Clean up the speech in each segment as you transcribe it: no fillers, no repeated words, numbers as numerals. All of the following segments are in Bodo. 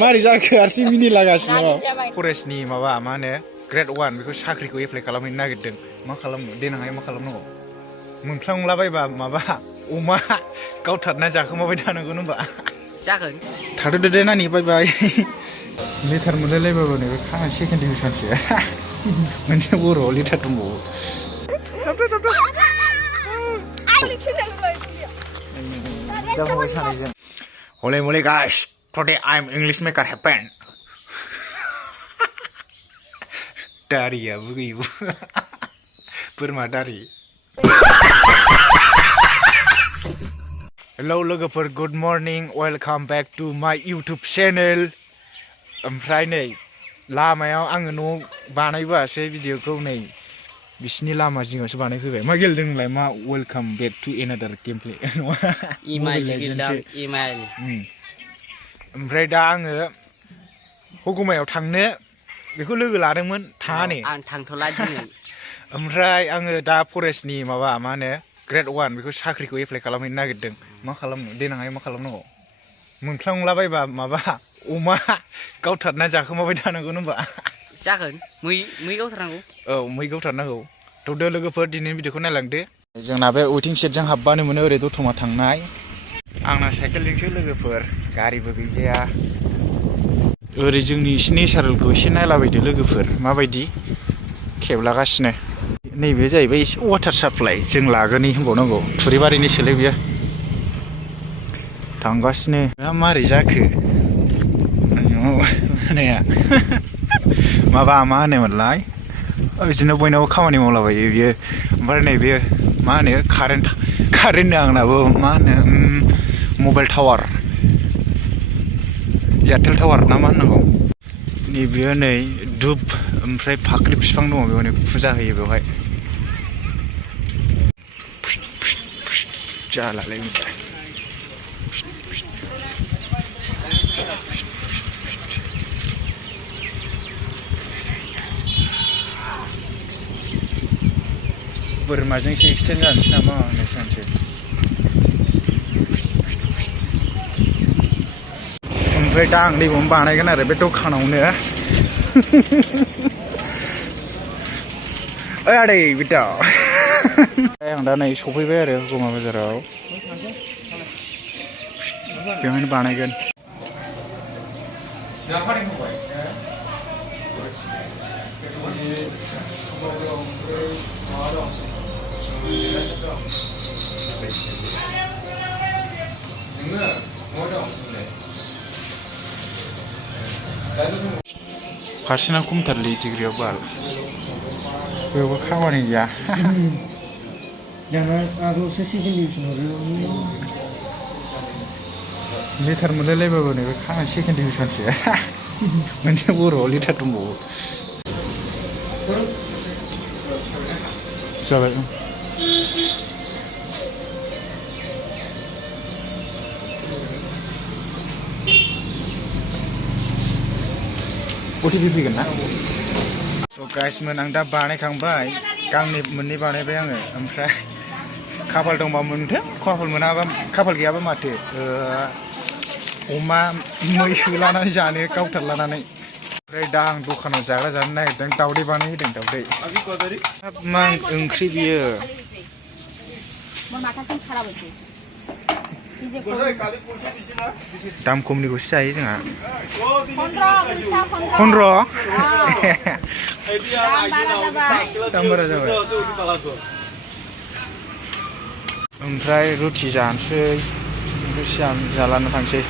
मारै जाखो हारसि मिनि लागासिनो फरेस्टनि माबा मा होनो ग्रेड 1 बेखौ साख्रिखौ एप्लाइ खालामहैनो नागिरदों मा खालामनो देनांहाय मा खालामनांगौ मोनफ्लांलाबायबा माबा अमा गावथारना जाखोमाबाय थानांगौ होनबा जागोन थाथ'दो दे नानि बाय बाय लेटार मोनलायलायबाबो नैबे खाना सेकेन्ड डिभिसनसो मोनसे बर'आव लेटार दंबावो Holy moly guys, today I'm English maker happen. Dari ya begitu. Permadari. Hello logoper, good morning. Welcome back to my YouTube channel. Oमफ्राय नै लामायाव आङो न' बानायबोआसै भिडिअखौ नै बिसिनि लामा जिङावसो बानायफैबाय मा गेलेदों नोंलाय मा welcome back to another game play इमेल गेलेदों इमेल ओमफ्राय दा आङो हुगुमायाव थांनो बेखौ लोगो लादोंमोन थाङा नै आं थांथ'ला दिनै ओमफ्राय आङो दा फरेस्टनि माबा मा होनो ग्रेड 1 बेखौ साख्रिखौ एप्लाइ खालामहैनो नागिरदों मा खालामनो देनांहाय मा खालामनांगौ मोनफ्लांलाबायबा माबा अमा गावथारना जाखोमाबाय थानांगौ होनबा जागोन मै गावथारनांगौ औ मै गावथारनांगौ थौदो लोगोफोर दिनैनि भिडिअखौ नायलांदो जोंना बे वेटिं सेटजों हाबबानो मोनो ओरै दतमा थांनाय आंना साइकेलजोंसो लोगोफोर गारिबो गैजाया ओरै जोंनि एसे नेचारेलखौ एसे नायलाबायदो लोगोफोर माबायदि खेबलागासिनो नैबे जाहैबाय एसे वाटार साप्लाइ जों लागोनि होनबावनांगौ थुरिबारिनि सोलै बियो थांगासिनो मारै जाखो होनाया माबा मा होनोमोनलाय बिदिनो बयनावबो खामानि मावलाबायो बियो ओमफ्राय नैबे मा होनो कारेन्ट आंनाबो मा होनो मबाइल टावार एयारटेल टावार ना मा होननांगौ नैबेयो नै धुप ओमफ्राय फाख्रि बिफां दङ बेवहाय फुजा होयो बेवहाय जालालै बोरमाजोंसो एक्सटेन्ड जानोसै नामा होननाय सानसै ओमफ्राय दा आं नैबावनो बानायगोन आरो बे दखानावनो ओइ आदै बिदा आं दा नै सफैबाय आरो गमा बाजाराव बेवहायनो बानायगोन फारसेना खमथारलै डिग्रियाव बाल बेयावबो खामानि गैया लेटार मोनलायलायबाबो नैबे खाना सेकेन्ड डिभिसनसो मोनसे बर'आव लेटार दंबावो जाबाय OTP फैगोन ना स' गाइसमोन आं दा बानायखांबाय गांनै मोननै बानायबाय आङो ओमफ्राय खाफाल दंबा मोनथों खाफाल मोनाबा खाफाल गैयाबा माथो अमा मै होलानानै जानो गावथारलानानै ओमफ्राय दा आं दखानाव जाग्रा जानो नागिरदों दावदै बानायहोदों दावदै मा ओंख्रि बियो दाम खमनिखौसो जायो जोंहा 15 दाम बारा जाबाय ओमफ्राय रुटि जानोसै ओमफ्राय जालानो थांसै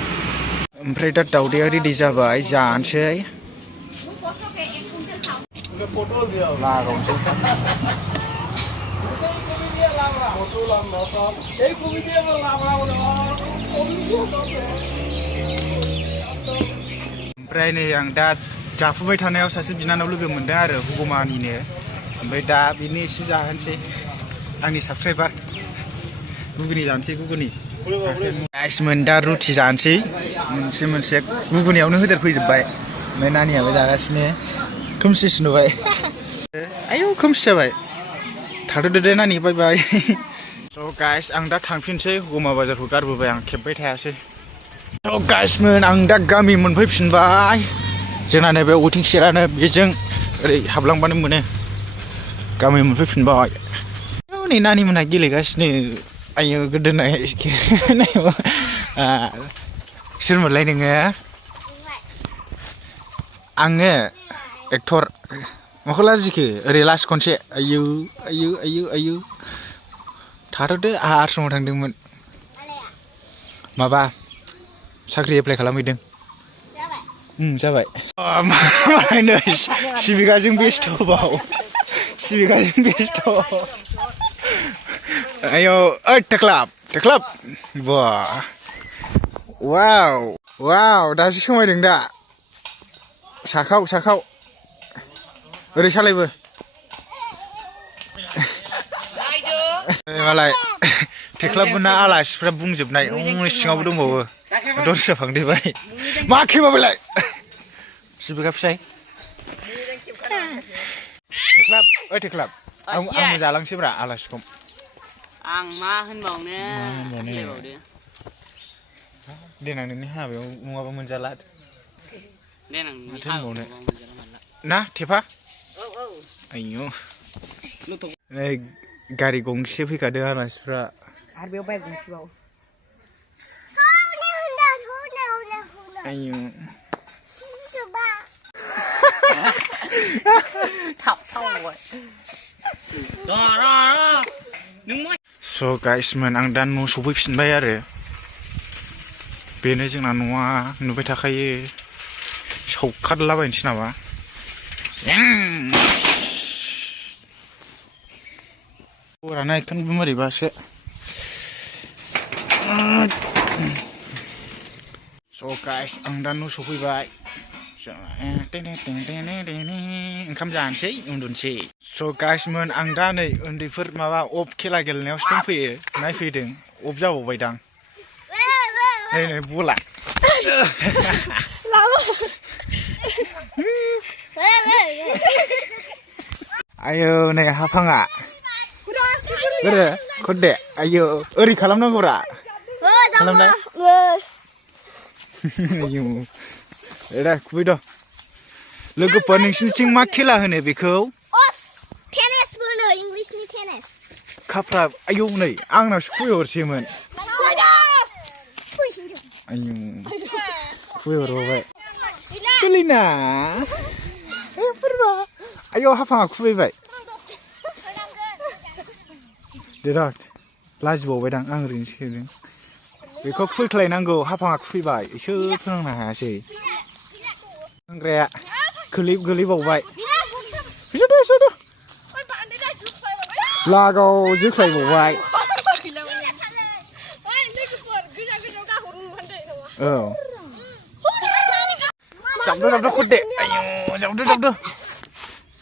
ओमफ्राय दा दावदैया रेडि जाबाय जानोसै लागावनोसै ओमफ्राय नै आं दा जाफुबाय थानायाव सासे बिनानाव लोगो मोनदों आरो हुगुमानिनो ओमफ्राय दा बेनो एसे जाहोनोसै आंनि साबसक्राइबार गुगुनि जानोसै गुगुनि गाइसमोन दा रुटि जानोसै मोनसे गुगुनियावनो होदेरफैजोब्बाय ओमफ्राय नानियाबो जागासिनो खोमसिसो नुबाय आयौ खोमसि जाबाय थाथ'दो दे नानि बाय बाय स' गाइस आं दा थांफिनसै हुगुमा बाजारखौ गारबोबाय आं खेबबाय थायासै गाइसमोन आं दा गामि मोनफैफिनबाय जोंना नैबे वेटिं सेरानो बेजों ओरै हाबलांबानो मोनो गामि मोनफैफिनबाय नै नानि मोनहा गेलेगासिनो आयो गोदोनाय सोरमोनलाय नोङो आङो एक्टर माखौ लाजिखो ओरै लास्ट खनसे आयौ आयौ आयौ आयौ थाथ'दो आहा आश्रमाव थांदोंमोन माबा साख्रि एप्लाइ खालामहैदों जाबाय नै सिबिकाजों बेस्थ'बाव सिबिकाजों बेस्थ' आयौ ओइ टेक्लाब बा वाव वाव दासो समायदों दा साखाव ओरै सालायबो मालाय टेक्लाबना आलासिफ्रा बुंजोबनाय सिङावबो दंबावो दरजा फांदेबाय मा खेबाबालाय सिबिका फिसाय टेक्लाब आं जालांसैब्रा आलासिखौ आं मा होनबावनो देनां नोंनि हाबायाव नङाबा मोनजाला देनां माथो होनबावनो ना थेफा आयौ नै गारि गंसे फैखादों आलासिफ्रा आरो बेयाव बाइक गंसेबाव आयौ स' गाइसमोन आं दा न' सफैफिनबाय आरो बेनो जोंना न'आ नुबाय थाखायो सौखारलाबायनोसै नामा राना एकदम बोरैबासो स' गाइस आं दा न' सफैबाय ओंखाम जानोसै उन्दुनोसै स' गाइसमोन आं दा नै उन्दैफोर माबा अफ खेला गेलेनायावसो दंफैयो नायफैदों अफ जाबावबायदां नै बला आयौ नै हाफाङा ओरै खदे आयौ ओरै खालामनांगौरा खालामलाय आयौ एदा खुबै द' लोगोफोर नोंसिनिथिं मा खेला होनो बेखौ टेनिसबो होनो इंलिसनि टेनिस खाफ्रा आयौ नै आंनावसो खुबैहरसैमोन आयौ खुबैहरबावबाय गोलैना बोरबा आयौ हाफाङा खुबैबाय दे र' लाजिबावबायदां आं ओरैनोसो होदों बेखौ खुबैख्लायनांगौ हाफाङा खुबैबाय एसो फोरोंनो हायासै होनग्राया गोलैबावबाय लागाव जोख्लायबावबाय औ जाबदो खदे आयौ जाबदो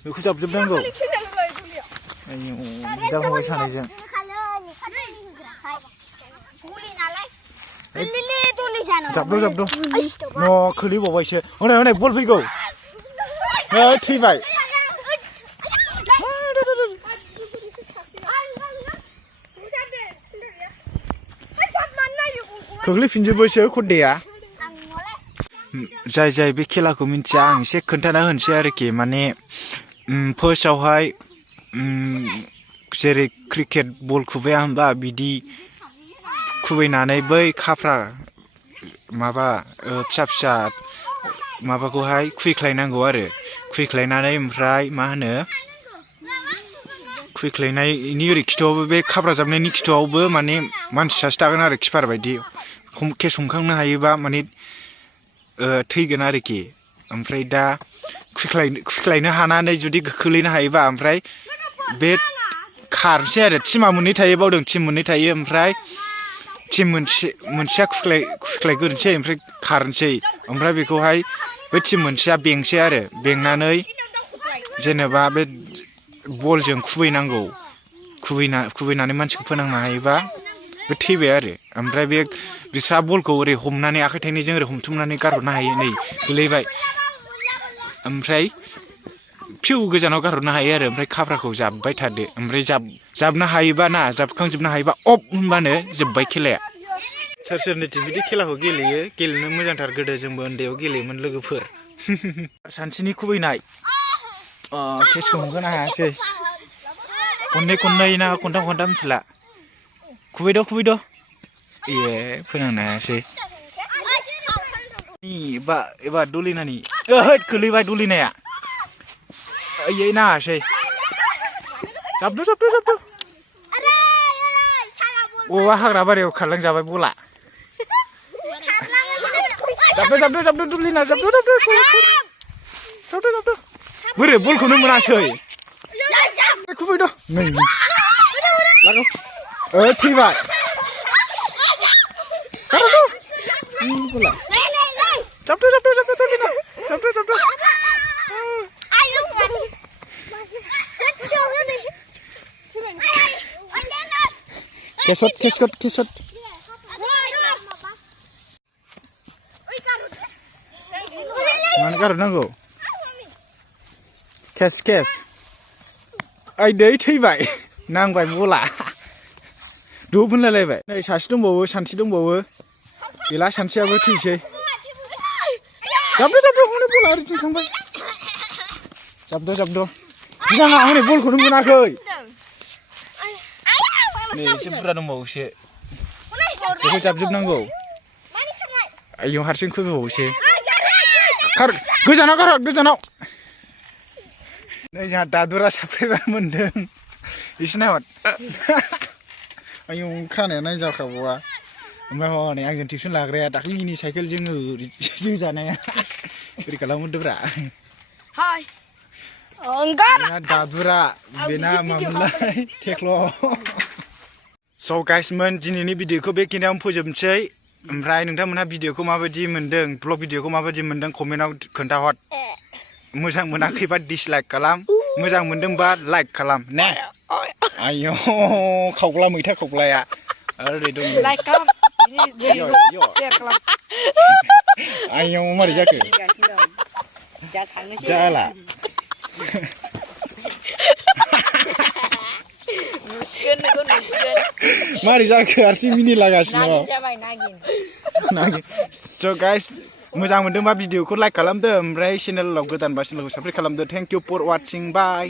बेखौ जाबजोबनांगौ आयौ बिदा फंबाय सानैजों जाबदो न' खोलैबावबायसो हनै बल फैगौ थैबाय खोख्लैफिनजोबोसो खदेया जाय बे खेलाखौ मिन्थिया आं एसे खोन्थाना होनोसै आरोखि माने फार्स्टआवहाय जेरै क्रिकेट बल खुबैया होनबा बिदि खुबैनानै बै खाफ्रा माबा फिसा माबाखौहाय खुबैख्लायनांगौ आरो खुबैख्लायनानै ओमफ्राय मा होनो खुबैख्लायनायनि ओरै खिथुआवबो बे खाफ्रा जाबनायनि खिथुआवबो माने मानसि सासे थागोन आरो किपार बायदि केस हमखांनो हायोबा माने थैगोन आरोखि ओमफ्राय दा खुबैख्लायनो हानानै जुदि खोलैनो हायोबा ओमफ्राय बे खारनोसै आरो टिमा मोननै थायो बावदों टिम मोननै थायो ओमफ्राय टिम मोनसेया खुबैख्लायग्रोनोसै ओमफ्राय खारनोसै ओमफ्राय बेखौहाय बे टिम मोनसेया बेंसै आरो बेंनानै जेनेबा बे बलजों खुबैनांगौ खुबैनानै मानसिखौ फोनांनो हायोबा बे थैबाय आरो ओमफ्राय बे बिस्रा बलखौ ओरै हमनानै आखाइ थाइनैजों ओरै हमथुमनानै गारहरनो हायो नै गोलैबाय ओमफ्राय फिउ गोजानाव गारहरनो हायो आरो ओमफ्राय खाफ्राखौ जाबबाय थादो ओमफ्राय जाबनो हायोबा ना जाबखांजोबनो हायोबा अफ होनबानो जोब्बाय खेलाया सोर सोरनिथिं बिदि खेलाखौ गेलेयो गेलेनो मोजांथार गोदो जोंबो उन्दैयाव गेलेयोमोन लोगोफोर सानसेनि खुबैनाय केसखौ हमगोन हायासै खननै ना खनथाम मिथिला खुबैद' ए फोनांनो हायासै एबार दुलिनानि होद गोलैबाय दुलिनाया ओयै नाङासै जाबदो औवा हाग्रा बारियाव खारलांजाबाय बला जाबदो दुलिना जाबदो बोरै बलखौनो मोनासै खुबैद' नै लागौ थैबाय जाबदो केसट मानो गारनांगौ केस ओइ दै थैबाय नांबाय बला दुब होनलायलायबाय नै सासे दंबावो सानसे दंबावो गैला सानसेयाबो थैसै जाबदो हनै बला ओरैथिं थांबाय जाबदो बिनाङा हनै बलखौनो मोनाखै नै एसे बुरजा दंबावोसो बेखौ जाबजोबनांगौ आयौ हारसिं खुबैबावोसो खार गोजानाव नै जोंहा दादुरा साफ्रेबार मोनदों एसे नाहर आयौ खानाया नायजाखाबावा ओमफ्राय हनै आंजों टिउसन लाग्राया दाख्लिनि साइकेल जों जानाया ओरै खालामहरदोब्रा दादुरा बेना मामोनलाय थेख्ल' स' गाइसमोन दिनैनि भिडिअखौ बेखिनियावनो फोजोबनोसै ओमफ्राय नोंथांमोनहा भिडिअखौ माबायदि मोनदों ब्लग भिडिअखौ माबायदि मोनदों कमेन्टआव खोन्थाहर मोजां मोनाखैबा डिसलाइक खालाम मोजां मोनदोंबा लाइक खालाम ने आयौ खावग्ला मैथा खावग्लाया ओरै दं आयौ मारै जाखो जाला मारै जाखो हारसिं मिनिलागासिनो नागिन स' गाइस मोजां मोनदोंबा भिडिअखौ लाइक खालामदो ओमफ्राय चेनेलाव गोदानबा चेनेलखौ साबस्क्राइब खालामदो thank you for watching bye